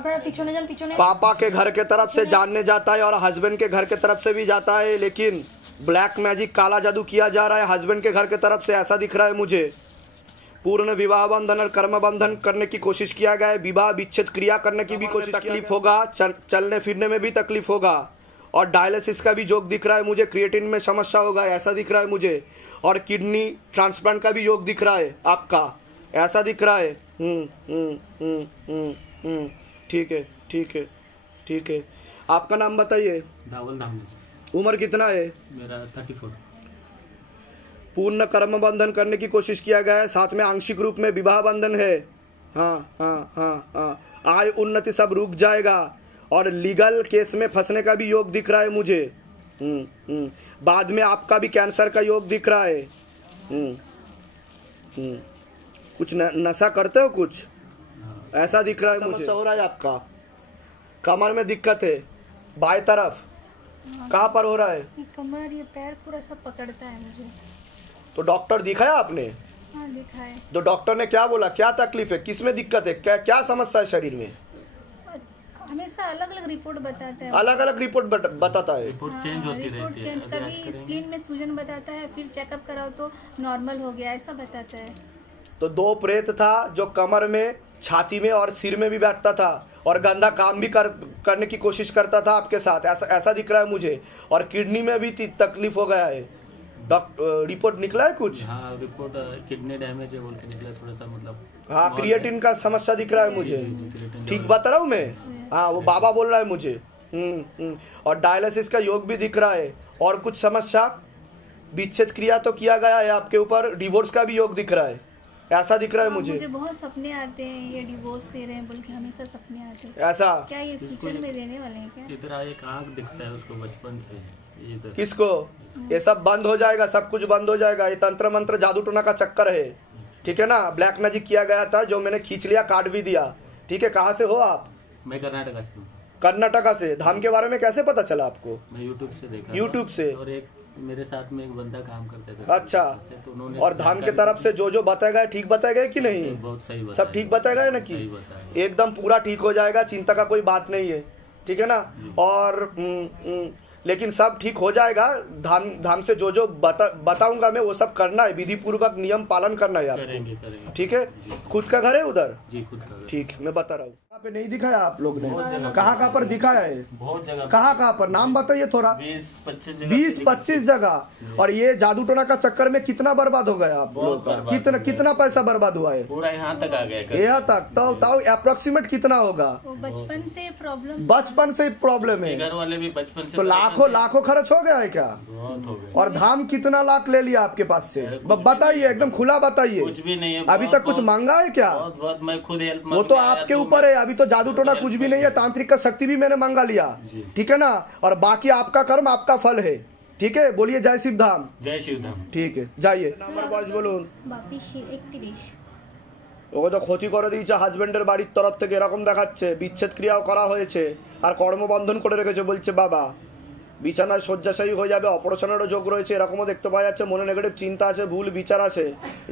আপনারা পিছনে যান, পিছনে। पापा के घर के तरफ से जानने जाता है और हस्बैंड के घर के तरफ से भी जाता है, लेकिन ब्लैक मैजिक काला जादू किया जा रहा है हस्बैंड के घर के तरफ से, ऐसा दिख रहा है मुझे। पूर्ण विवाह बंधन और कर्म बंधन करने की कोशिश किया गया है, विवाह विच्छेद क्रिया करने की भी कोशिश, तकलीफ होगा, चलने फिरने में भी तकलीफ होगा, और डायलिसिस का भी योग दिख रहा है मुझे, क्रिएटिन में समस्या होगा ऐसा दिख रहा है मुझे, और किडनी ट्रांसप्लांट का भी योग दिख रहा है आपका, ऐसा दिख रहा है। ठीक है ठीक है ठीक है। आपका नाम बताइए। धावल नाम। उम्र कितना है? मेरा 34। पूर्ण कर्म बंधन करने की कोशिश किया गया है, साथ में आंशिक रूप में विवाह बंधन है। हाँ हाँ हाँ हाँ, आय उन्नति सब रुक जाएगा, और लीगल केस में फंसने का भी योग दिख रहा है मुझे। बाद में आपका भी कैंसर का योग दिख रहा है। कुछ नशा करते हो कुछ, ऐसा दिख रहा है मुझे। समस्या हो रहा है आपका, कमर में दिक्कत है, बाएं तरफ, कहाँ पर हो रहा है? कमर, ये पैर पूरा सब पकड़ता है मुझे। तो डॉक्टर दिखाया आपने? हाँ दिखाया। तो डॉक्टर ने क्या बोला, क्या तकलीफ है, किस में दिक्कत है, क्या क्या समस्या है शरीर में? हमेशा अलग अलग रिपोर्ट बताता है। अलग अलग रिपोर्ट बताता है। रिपोर्ट चेंज होती रहती है। कभी स्प्लीन में सूजन बताता है, फिर चेकअप कराओ तो नॉर्मल हो गया, ऐसा बताता है। तो 2 प्रेत था जो कमर में, छाती में और सिर में भी बैठता था, और गंदा काम भी करने की कोशिश करता था आपके साथ, ऐसा दिख रहा है मुझे, और किडनी में भी तकलीफ हो गया है। रिपोर्ट निकला है कुछ? हाँ, रिपोर्ट किडनी डैमेज है बोल के निकला थोड़ा सा, मतलब हाँ, क्रिएटिन का समस्या दिख रहा है मुझे। ठीक बता रहा हूँ मैं? हाँ, वो बाबा बोल रहा है मुझे। और डायलिसिस का योग भी दिख रहा है, और कुछ समस्या, विच्छेद क्रिया तो किया गया है आपके ऊपर, डिवोर्स का भी योग दिख रहा है, ऐसा दिख रहा है मुझे। मुझे बहुत सपने आते हैं, ये डिवोर्स दे रहे हैं बोल के, हमेशा सपने आते हैं। ऐसा क्या ये फ्यूचर में देने वाले हैं क्या? इधर एक आँख दिखता है उसको बचपन से। इधर किसको? ये सब बंद हो जाएगा, सब कुछ बंद हो जाएगा। ये तंत्र मंत्र जादू टोना का चक्कर है, ठीक है ना? ब्लैक मैजिक किया गया था, जो मैंने खींच लिया, काट भी दिया। ठीक है, कहाँ से हो आप? मैं कर्नाटका से हूँ। कर्नाटका से। धाम के बारे में कैसे पता चला आपको? मैं यूट्यूब से देखा। यूट्यूब से? और एक मेरे साथ में एक बंदा काम करते थे। अच्छा, तो उन्होंने और धाम के तरफ से जो जो बताया गया ठीक बताया गया कि नहीं? बहुत सही बताया। सब ठीक बताया गया ना? कि एकदम पूरा ठीक हो जाएगा, चिंता का कोई बात नहीं है, ठीक है ना? और लेकिन सब ठीक हो जाएगा। धाम से जो जो बताऊंगा मैं, वो सब करना है, विधि पूर्वक नियम पालन करना है आपको, ठीक है? खुद का घर है उधर? जी, खुद का घर। ठीक, मैं बता रहा हूँ। यहाँ पे नहीं दिखाया आप लोग ने? कहाँ पर दिखाया है? बहुत जगह। कहाँ पर नाम बताइए थोड़ा। 20-25 जगह। और ये जादू टोना का चक्कर में कितना बर्बाद हो गया आप लोग का? कितना पैसा बर्बाद हुआ है? पूरा यहाँ तक आ गया। यहाँ तक? तो अप्रोक्सीमेट कितना होगा? बचपन से प्रॉब्लम है। घर वाले भी बचपन से। तो लाखों खर्च हो गया है क्या? बहुत हो गया। और धाम कितना लाख ले लिया आपके पास से? बताइए, एकदम खुला बताइए। कुछ भी नहीं है। अभी तक कुछ मांगा है क्या? बहुत मैं खुद हेल्प। वो तो आपके ऊपर है। अभी तो जादू टोना कुछ भी नहीं है, तांत्रिक का शक्ति भी मैंने मांगा लिया, ठीक है ना? और बाकी आपका कर्म, आपका फल है, ठीक है? बोलिए जय शिव धाम। जय शिव धाम। ठीक है, जाइए। নাম্বার বয়স বলুন। 31। ওকে তো ক্ষতি করে দিয়েছে হাজবেন্ডের বাড়ির তরফ থেকে, এরকম দেখাচ্ছে। বিচ্ছেদ ক্রিয়াও করা হয়েছে, আর কর্মবন্ধন করে রেখেছে বলছে বাবা। বিছানায় শয্যাশায়ী হয়ে যাবে, অপারেশনেরও যোগ রয়েছে, এরকমও দেখতে পাওয়া যাচ্ছে। মনে নেগেটিভ চিন্তা আছে, ভুল বিচার আছে,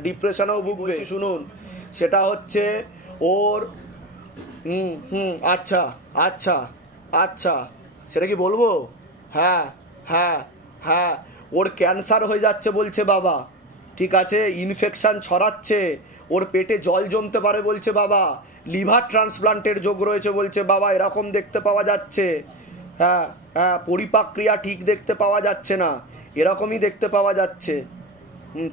ডিপ্রেশনেও ভুগবে। শুনুন, সেটা হচ্ছে ওর আচ্ছা আচ্ছা আচ্ছা, সেটা কি বলবো? হ্যাঁ হ্যাঁ হ্যাঁ, ওর ক্যান্সার হয়ে যাচ্ছে বলছে বাবা, ঠিক আছে? ইনফেকশন ছড়াচ্ছে, ওর পেটে জল জমতে পারে বলছে বাবা, লিভার ট্রান্সপ্লান্টের যোগ রয়েছে বলছে বাবা, এরকম দেখতে পাওয়া যাচ্ছে। হ্যাঁ হ্যাঁ, পরিপাক ক্রিয়া ঠিক দেখতে পাওয়া যাচ্ছে না, এরকমই দেখতে পাওয়া যাচ্ছে।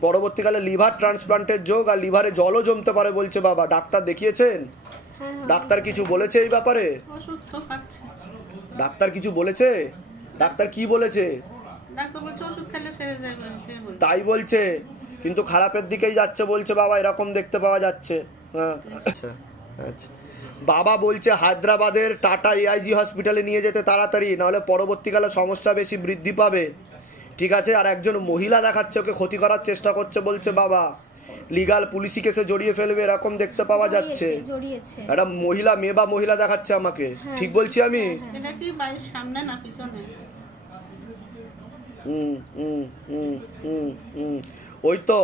পরবর্তীকালে লিভার ট্রান্সপ্লান্টের যোগ, আর লিভারে জলও জমতে পারে বলছে বাবা। ডাক্তার দেখিয়েছেন? ডাক্তার কিছু বলেছে এই ব্যাপারে? ডাক্তার কিছু বলেছে? ডাক্তার কি বলেছে? তাই বলছে, কিন্তু খারাপের দিকেই যাচ্ছে বলছে বাবা, এরকম দেখতে পাওয়া যাচ্ছে। হ্যাঁ, আচ্ছা আচ্ছা। বাবা বলছে হায়দ্রাবাদের টাটা AIG হসপিটালে নিয়ে যেতে তাড়াতাড়ি, নাহলে পরবর্তীকালে সমস্যা বেশি বৃদ্ধি পাবে, ঠিক আছে? আর একজন মহিলা দেখাচ্ছে, ওকে ক্ষতি করার চেষ্টা করছে বলছে বাবা, লিগাল পুলিশি কেসে জড়িয়ে ফেলবে, এরকম দেখতে পাওয়া যাচ্ছে। একটা মহিলা, মেয়ে বা মহিলা দেখাচ্ছে আমাকে, ঠিক বলছি আমি? ওই তো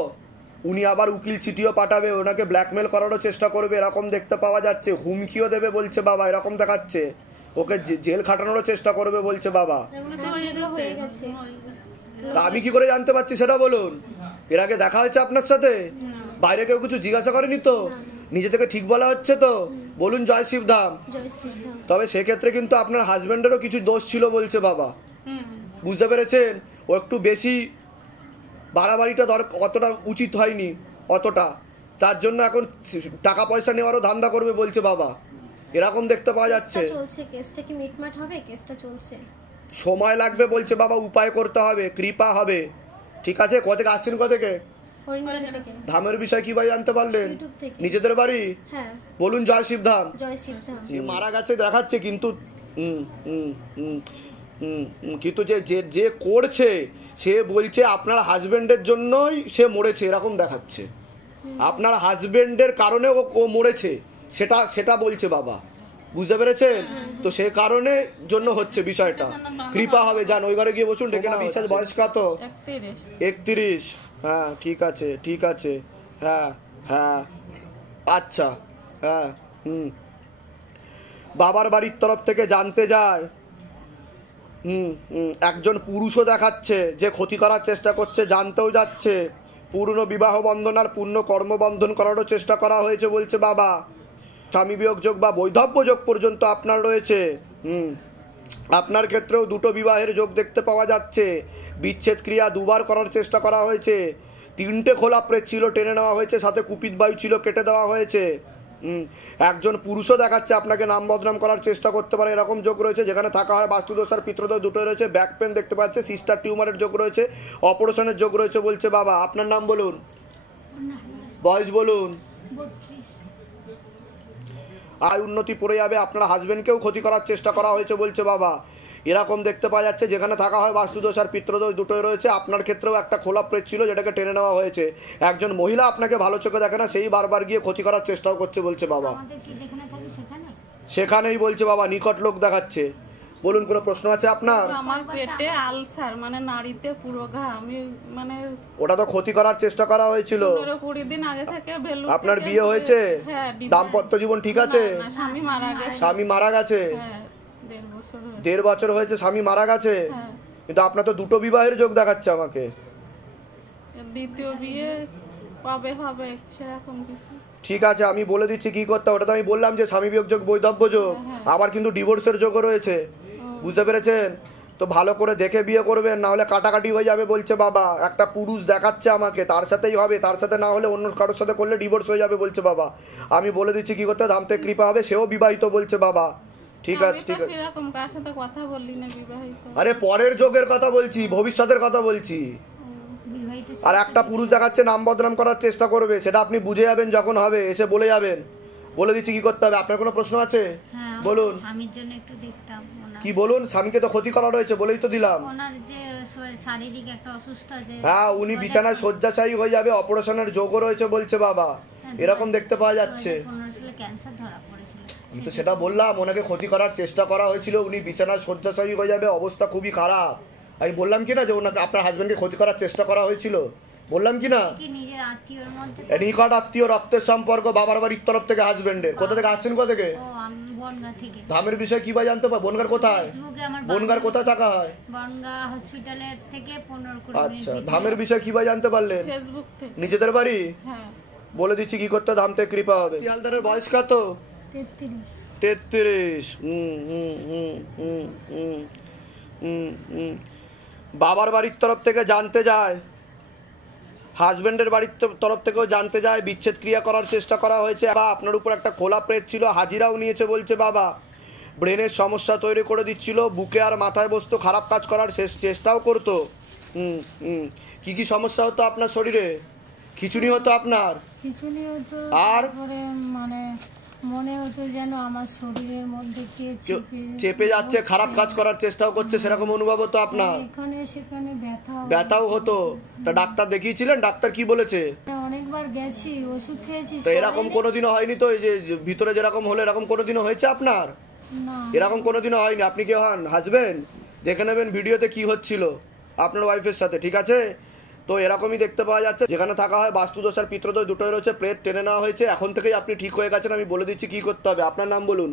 উনি আবার উকিল চিঠিও পাঠাবে, ওনাকে ব্ল্যাকমেল করারও চেষ্টা করবে, এরকম দেখতে পাওয়া যাচ্ছে। হুমকিও দেবে বলছে বাবা, এরকম দেখাচ্ছে। ওকে জেল খাটানোরও চেষ্টা করবে বলছে বাবা। হয়ে গেছে। তা আমি কি করে জানতে পারছি সেটা বলুন? এর আগে দেখা হয়েছে আপনার সাথে? বাইরে কেউ কিছু জিজ্ঞাসা করেনি তো? নিজে থেকে ঠিক বলা হচ্ছে তো? বলুন জয় শিবধাম। তবে সেক্ষেত্রে কিন্তু আপনার হাজবেন্ডেরও কিছু দোষ ছিল বলছে বাবা, বুঝতে পেরেছেন? ও একটু বেশি বাড়াবাড়িটা অতটা উচিত হয়নি অতটা, তার জন্য এখন টাকা পয়সা নেওয়ারও ধান্দা করবে বলছে বাবা, এরকম দেখতে পাওয়া যাচ্ছে। কেসটা কি মিটমাট হবে? কেসটা চলছে, সময় লাগবে বলছে বাবা, উপায় করতে হবে, কৃপা হবে। ঠিক আছে, কোথা থেকে আসছেন? কোথা থেকে? ধামের বিষয় কি ভাই জানতে পারলেন? নিজেদের বাড়ি? হ্যাঁ। বলুন জয় শিবধাম। জয় শিবধাম। মারা গেছে দেখাচ্ছে, কিন্তু কিন্তু যে করছে সে বলছে আপনার হাজবেন্ডের জন্যই সে মরেছে, এরকম দেখাচ্ছে। আপনার হাজবেন্ডের কারণে ও মরেছে, সেটা বলছে বাবা, বুঝতে পেরেছেন তো? সে কারণে জন্য হচ্ছে বিষয়টা, কৃপা হবে। যান ওই ঘরে গিয়ে বসুন, ডেকে না। বিশ্বাস বয়স কত? 31। হ্যাঁ ঠিক আছে, ঠিক আছে। হ্যাঁ হ্যাঁ আচ্ছা। হ্যাঁ বাবার বাড়ির তরফ থেকে জানতে যায় একজন পুরুষও দেখাচ্ছে যে ক্ষতি করার চেষ্টা করছে, জানতেও যাচ্ছে। পূর্ণ বিবাহ বন্ধন আর পূর্ণ কর্মবন্ধন করারও চেষ্টা করা হয়েছে বলছে বাবা। স্বামী বিয়োগ যোগ বা বৈধব্য যোগ পর্যন্ত আপনার রয়েছে। আপনার ক্ষেত্রেও দুটো বিবাহের যোগ দেখতে পাওয়া যাচ্ছে। বিচ্ছেদ ক্রিয়া দুবার করার চেষ্টা করা হয়েছে। 3টে খোলা প্রেত ছিল, টেনে নেওয়া হয়েছে, সাথে কুপিত বায়ু ছিল, কেটে দেওয়া হয়েছে। একজন পুরুষও দেখাচ্ছে আপনাকে নাম বদনাম করার চেষ্টা করতে পারে, এরকম যোগ রয়েছে। যেখানে থাকা হয় বাস্তুদোষ আর পিতৃদোষ দুটোই রয়েছে। ব্যাক পেন দেখতে পাচ্ছে, সিস্টার টিউমারের যোগ রয়েছে, অপারেশনের যোগ রয়েছে বলছে বাবা। আপনার নাম বলুন, বয়স বলুন। আয় উন্নতি পড়ে যাবে, আপনার হাজবেন্ডকেও ক্ষতি করার চেষ্টা করা হয়েছে বলছে বাবা, এরকম দেখতে পাওয়া যাচ্ছে। যেখানে থাকা হয় বাস্তুদোষ আর পিতৃদোষ দুটোই রয়েছে। আপনার ক্ষেত্রেও একটা খোলা প্রেত ছিল, যেটাকে টেনে নেওয়া হয়েছে। একজন মহিলা আপনাকে ভালো চোখে দেখে না, সেই বারবার গিয়ে ক্ষতি করার চেষ্টাও করছে বলছে বাবা। সেখানেই বলছে বাবা, নিকট লোক দেখাচ্ছে। বলুন, কোনো প্রশ্ন আছে আপনার? আমার পেটে আলসার, মানে নাড়িতে পুরো ঘা। আমি মানে ওটা তো ক্ষতি করার চেষ্টা করা হয়েছিল। 15-20 দিন আগে থেকে ভেলুর। আপনার বিয়ে হয়েছে? হ্যাঁ। দাম্পত্য জীবন ঠিক আছে? স্বামী মারা গেছে। স্বামী মারা গেছে? হ্যাঁ, 1.5 বছর হয়েছে। 1.5 বছর হয়েছে স্বামী মারা গেছে? হ্যাঁ। কিন্তু আপনার তো দুটো বিবাহের যোগ দেখাচ্ছে আমাকে। দ্বিতীয় বিয়ে কবে হবে সেরকম কিছু? ঠিক আছে, আমি বলে দিচ্ছি কি করতে। ওটা তো আমি বললাম যে স্বামী বিয়োগ যোগ, বৈধব্য যোগ, আবার কিন্তু ডিভোর্সের যোগও রয়েছে, বুঝতে পেরেছেন তো? ভালো করে দেখে বিয়ে করবেন, না হলে কাটাকাটি হয়ে যাবে বলছে বাবা। একটা পুরুষ দেখাচ্ছে আমাকে, তার সাথেই হবে, তার সাথে না হলে অন্য কারোর সাথে করলে ডিভোর্স হয়ে যাবে বলছে বাবা। আমি বলে দিচ্ছি কি করতে, ধামতে কৃপা হবে। সেও বিবাহিত বলছে বাবা। ঠিক আছে, ঠিক আছে। এরকম কার সাথে কথা বললি না, বিবাহিত। আরে পরের যোগের কথা বলছি, ভবিষ্যতের কথা বলছি। আর একটা পুরুষ দেখাচ্ছে নাম বদনাম করার চেষ্টা করবে, সেটা আপনি বুঝে যাবেন যখন হবে, এসে বলে যাবেন। বলে দিচ্ছি কি করতে হবে। আপনার কোনো প্রশ্ন আছে? বলুন। স্বামীর জন্য একটু দেখতাম। কি বলুন? স্বামীকে তো ক্ষতি করা রয়েছে বলেই তো দিলাম। ওনার যে শারীরিক একটা অসুস্থ আছে। হ্যাঁ, উনি বিছানায় শয্যাশায়ী হয়ে যাবে, অপারেশনের যোগও রয়েছে বলছে বাবা, এরকম দেখতে পাওয়া যাচ্ছে। 2015 সালে ক্যান্সার ধরা পড়েছিল। আমি তো সেটা বললাম, ওনাকে ক্ষতি করার চেষ্টা করা হয়েছিল, উনি বিছানায় শয্যাশায়ী হয়ে যাবে, অবস্থা খুবই খারাপ। আমি বললাম কি না যে ওনাকে, আপনার হাজবেন্ডকে ক্ষতি করার চেষ্টা করা হয়েছিল, বললাম কি না? নিজের আত্মীয়র মধ্যে নিকট আত্মীয়, রক্তের সম্পর্ক, বাবার বাড়ির তরফ থেকে হাজবেন্ডের। কোথা থেকে আসছেন? কোথা থেকে? বনগা থেকে। ধামের বিষয় কি ভাই জানতে পার? বনগার কোথায়? বনগার কোথায় থাকা হয়? বনগা হসপিটালের থেকে 15 আচ্ছা, ধামের বিষয় কি ভাই জানতে পারলেন? ফেসবুক থেকে। নিজেদের বাড়ি? হ্যাঁ। বলে দিচ্ছি কি করতে, ধাম থেকে কৃপা হবে। শিয়ালদারের বয়স কত? 33। বাবার বাড়ির তরফ থেকে জানতে যায়, হাজবেন্ডের বাড়ির তরফ থেকেও জানতে যায়। বিচ্ছেদ ক্রিয়া করার চেষ্টা করা হয়েছে, বা আপনার উপর একটা খোলা প্রেত ছিল, হাজিরাও নিয়েছে বলছে বাবা। ব্রেনের সমস্যা তৈরি করে দিচ্ছিল, বুকে আর মাথায় বসতো, খারাপ কাজ করার চেষ্টাও করতো। কি কি সমস্যা হতো আপনার শরীরে? খিচুনি হতো আপনার? খিচুনি হতো, আর মানে মনে হতো যেন আমার শরীরের মধ্যে কে চেপে যাচ্ছে, খারাপ কাজ করার চেষ্টাও করছে, সেরকম অনুভব হতো আপনার? এখানে সেখানে ব্যথাও হতো। তা ডাক্তার দেখিয়েছিলেন? ডাক্তার কি বলেছে? অনেকবার গেছি, ওষুধ খেয়েছি। তো এরকম কোনোদিনও হয়নি তো? এই যে ভিতরে যেরকম হলো, এরকম কোনোদিনও হয়েছে আপনার? না, এরকম কোনোদিনও হয়নি। আপনি কি হন হাজবেন্ড? দেখে নেবেন ভিডিওতে কি হচ্ছিল আপনার ওয়াইফের সাথে, ঠিক আছে? তো তো এরকমই দেখতে পাওয়া যাচ্ছে, যেখানে থাকা হয় বাস্তুদোষ আর পিতৃদোষ দুটোই রয়েছে, প্রেত টেনে নেওয়া হয়েছে। এখন থেকেই আপনি ঠিক হয়ে গেছেন, আমি বলে দিচ্ছি কি করতে হবে। আপনার নাম বলুন,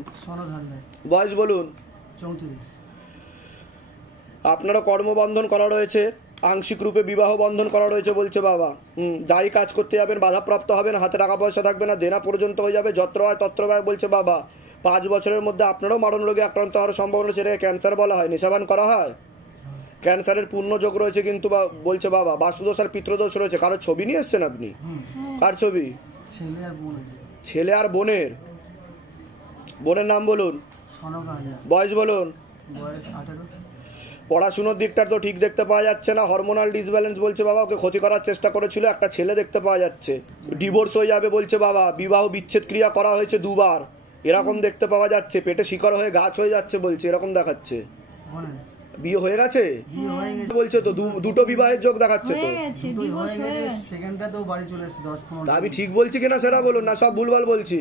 বয়স বলুন। 34। আপনারও কর্মবন্ধন করা রয়েছে, আংশিক রূপে বিবাহ বন্ধন করা রয়েছে বলছে বাবা। যাই কাজ করতে যাবেন বাধাপ্রাপ্ত হবেন, হাতে টাকা পয়সা থাকবে না, দেনা পর্যন্ত হয়ে যাবে, যত্র হয় তত্র ব্যয় বলছে বাবা। 5 বছরের মধ্যে আপনারও মরণ রোগে আক্রান্ত হওয়ার সম্ভাবনা, সেটা ক্যান্সার বলা হয়, নেশাবান করা হয়, ক্যান্সারের পূর্ণ যোগ রয়েছে কিন্তু বলছে বাবা। বাস্তুদোষ আর পিতৃদোষ রয়েছে। কারোর ছবি নিয়ে এসছেন আপনি? কার ছবি? ছেলে আর বোনের। বোনের নাম বলুন, বয়স বলুন। পড়াশুনোর দিকটা তো ঠিক দেখতে পাওয়া যাচ্ছে না, হরমোনাল ডিসব্যালেন্স বলছে বাবা, ওকে ক্ষতি করার চেষ্টা করেছিল, একটা ছেলে দেখতে পাওয়া যাচ্ছে, ডিভোর্স হয়ে যাবে বলছে বাবা, বিবাহ বিচ্ছেদ ক্রিয়া করা হয়েছে 2 বার, এরকম দেখতে পাওয়া যাচ্ছে, পেটে শিকড় হয়ে গাছ হয়ে যাচ্ছে বলছে, এরকম দেখাচ্ছে। বিয়ে হয়ে গেছে বলছে তো, দুটো বিবাহের যোগ দেখাচ্ছে তো। আমি ঠিক বলছি কিনা সেটা বলুন, না সব ভুলভাল বলছি?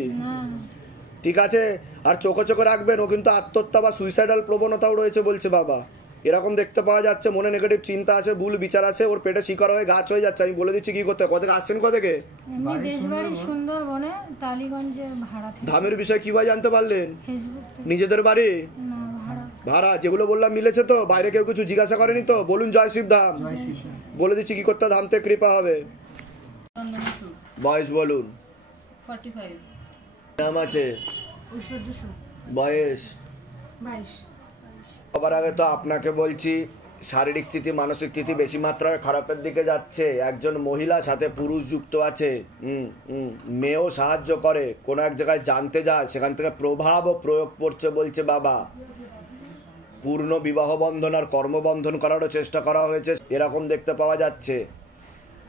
ঠিক আছে। আর চোখে চোখে রাখবেন, ও কিন্তু আত্মহত্যা বা সুইসাইডাল প্রবণতাও রয়েছে বলছে বাবা, এরকম দেখতে পাওয়া যাচ্ছে। মনে নেগেটিভ চিন্তা আছে, ভুল বিচার আছে, ওর পেটে শিকড় হয়ে গাছ হয়ে যাচ্ছে। আমি বলে দিচ্ছি কি করতে হবে। কোথেকে আসছেন? কোথেকে? সুন্দরবনে টালিগঞ্জে ভাড়া। ধামের বিষয় কিভাবে জানতে পারলেন? ফেসবুক। নিজেদের বাড়ি? ভাড়া। যেগুলো বললাম মিলেছে তো? বাইরে কেউ কিছু জিজ্ঞাসা করেনি তো? বলুন জয় শিব ধাম। বলে দিচ্ছি কি করতে, ধাম থেকে কৃপা হবে। বয়স বলুন। 45। নাম আছে? বয়স? 22। সবার আগে তো আপনাকে বলছি, শারীরিক স্থিতি মানসিক স্থিতি বেশি মাত্রায় খারাপের দিকে যাচ্ছে। একজন মহিলা সাথে পুরুষ যুক্ত আছে, মেয়েও সাহায্য করে, কোনো এক জায়গায় জানতে যায়, সেখান থেকে প্রভাব ও প্রয়োগ পড়ছে বলছে বাবা। পূর্ণ বিবাহ বন্ধন আর কর্মবন্ধন করারও চেষ্টা করা হয়েছে, এরকম দেখতে পাওয়া যাচ্ছে।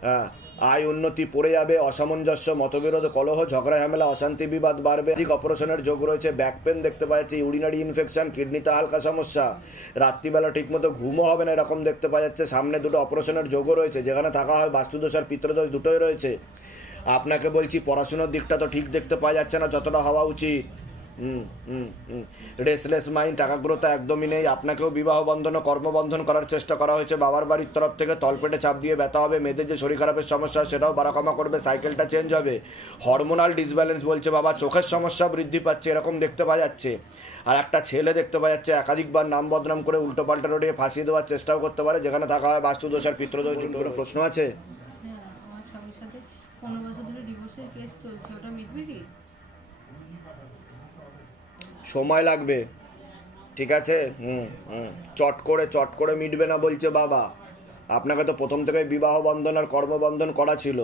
হ্যাঁ, আয় উন্নতি পড়ে যাবে, অসামঞ্জস্য, মতবিরোধ, কলহ, ঝগড়া, ঝামেলা, অশান্তি, বিবাদ বাড়বে, ঠিক অপারেশনের যোগ রয়েছে, ব্যাক পেন দেখতে পাওয়া যাচ্ছে, ইউরিনারি ইনফেকশন, কিডনিতে হালকা সমস্যা, রাত্রিবেলা ঠিকমতো ঘুমও হবে না, এরকম দেখতে পাওয়া যাচ্ছে। সামনে 2টো অপারেশনের যোগও রয়েছে, যেখানে থাকা হয় বাস্তুদোষ আর পিতৃদোষ দুটোই রয়েছে। আপনাকে বলছি পড়াশোনার দিকটা তো ঠিক দেখতে পাওয়া যাচ্ছে না যতটা হওয়া উচিত। রেসলেস মাইন্ড, একাগ্রতা একদমই নেই। আপনাকেও বিবাহ বন্ধন ও কর্মবন্ধন করার চেষ্টা করা হয়েছে বাবার বাড়ির তরফ থেকে। তলপেটে চাপ দিয়ে ব্যথা হবে, মেয়েদের যে শরীর খারাপের সমস্যা সেটাও বাড়াকমা করবে, সাইকেলটা চেঞ্জ হবে, হরমোনাল ডিসব্যালেন্স বলছে বাবা, চোখের সমস্যা বৃদ্ধি পাচ্ছে, এরকম দেখতে পাওয়া যাচ্ছে। আর একটা ছেলে দেখতে পাওয়া যাচ্ছে, একাধিকবার নাম বদনাম করে উল্টো পাল্টা রোডে ফাঁসিয়ে দেওয়ার চেষ্টাও করতে পারে, যেখানে থাকা হয় বাস্তুদোষ আর পিতৃদোষ। কোনো প্রশ্ন আছে? আমার স্বামীর সাথে 15 বছর ধরে ডিভোর্সের কেস চলছে, ওটা মিটবে কি? সময় লাগবে, ঠিক আছে। চট করে মিটবে না বলছে বাবা। আপনাকে তো প্রথম থেকে বিবাহ বন্ধন আর কর্মবন্ধন করা ছিল।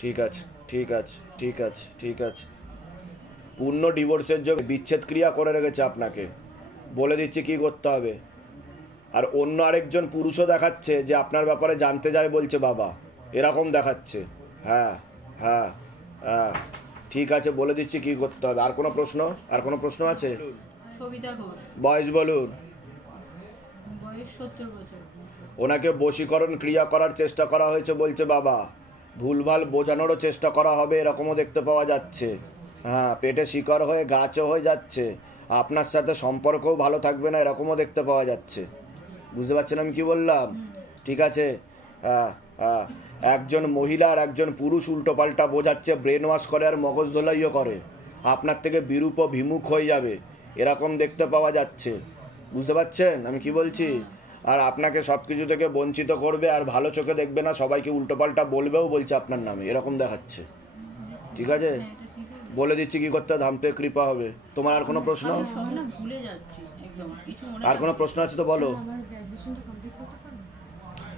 ঠিক আছে, ঠিক আছে, ঠিক আছে, ঠিক আছে। পূর্ণ ডিভোর্সের জন্য বিচ্ছেদ ক্রিয়া করে রেখেছে আপনাকে, বলে দিচ্ছি কি করতে হবে। আর অন্য আরেকজন পুরুষও দেখাচ্ছে যে আপনার ব্যাপারে জানতে যায় বলছে বাবা, এরকম দেখাচ্ছে। হ্যাঁ হ্যাঁ হ্যাঁ, ঠিক আছে, বলে দিচ্ছি কি করতে হবে। আর কোনো প্রশ্ন? আর কোনো প্রশ্ন আছে? সবিতা ঘোষ। বয়স বলুন। বয়স 70 বছর। ওনাকে বশীকরণ ক্রিয়া করার চেষ্টা করা হয়েছে বলছে বাবা, ভুলভাল বোঝানোরও চেষ্টা করা হবে, এরকমও দেখতে পাওয়া যাচ্ছে। হ্যাঁ, পেটে শিকড় হয়ে গাছও হয়ে যাচ্ছে, আপনার সাথে সম্পর্কও ভালো থাকবে না, এরকমও দেখতে পাওয়া যাচ্ছে। বুঝতে পারছেন আমি কি বললাম? ঠিক আছে। হ্যাঁ হ্যাঁ, একজন মহিলা আর একজন পুরুষ উল্টো পাল্টা বোঝাচ্ছে, ব্রেন ওয়াশ করে আর মগজ ধোলাইও করে, আপনার থেকে বিরূপ ও বিমুখ হয়ে যাবে, এরকম দেখতে পাওয়া যাচ্ছে। বুঝতে পারছেন আমি কি বলছি? আর আপনাকে সব কিছু থেকে বঞ্চিত করবে, আর ভালো চোখে দেখবে না, সবাইকে উল্টো পাল্টা বলবেও বলছে আপনার নামে, এরকম দেখাচ্ছে। ঠিক আছে, বলে দিচ্ছি কি করতে, ধাম থেকে কৃপা হবে। তোমার আর কোনো প্রশ্ন? আর কোনো প্রশ্ন আছে তো বলো।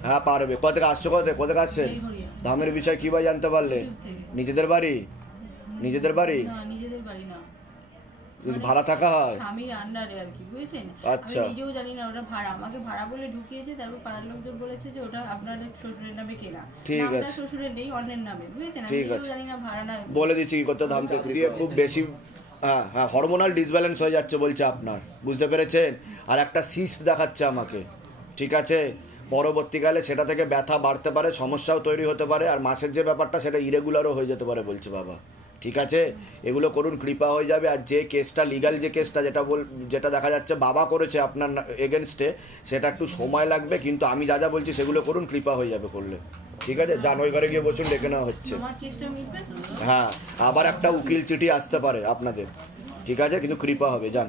হ্যাঁ পারবে। কোথেকে আসছো? কোথেকে আসছেন? ধামের বিষয় কিভাবে জানতে পারলে? নিজেদের বাড়ি? নিজেদের বাড়ি? ভাড়া থাকা হয় স্বামীর আন্ডারে আর কি, বুঝছেন? আচ্ছা, আমি নিজেও জানি না, ওটা ভাড়া, আমাকে ভাড়া বলে ঢুকিয়েছে, তারপর পাড়ার লোকজন বলেছে যে ওটা আপনার শ্বশুরের নামে কেনা। ঠিক আছে, শ্বশুরের নেই, অন্যের নামে, বুঝছেন? ঠিক আমি আছে, জানি না ভাড়া না। বলে দিচ্ছি কি করতে, ধাম থেকে খুব বেশি। হ্যাঁ হ্যাঁ, হরমোনাল ডিসব্যালেন্স হয়ে যাচ্ছে বলছে আপনার, বুঝতে পেরেছেন? আর একটা সিস্ট দেখাচ্ছে আমাকে, ঠিক আছে। পরবর্তীকালে সেটা থেকে ব্যথা বাড়তে পারে, সমস্যাও তৈরি হতে পারে, আর মাসের যে ব্যাপারটা সেটা ইরেগুলারও হয়ে যেতে পারে বলছে বাবা। ঠিক আছে, এগুলো করুন, কৃপা হয়ে যাবে। আর যে কেসটা লিগ্যাল, যে কেসটা যেটা দেখা যাচ্ছে বাবা করেছে আপনার এগেনস্টে, সেটা একটু সময় লাগবে, কিন্তু আমি যা যা বলছি সেগুলো করুন, কৃপা হয়ে যাবে করলে। ঠিক আছে, যান ওই ঘরে গিয়ে বসুন, ডেকে নেওয়া হচ্ছে। হ্যাঁ, আবার একটা উকিল চিঠি আসতে পারে আপনাদের, ঠিক আছে, কিন্তু কৃপা হবে, যান।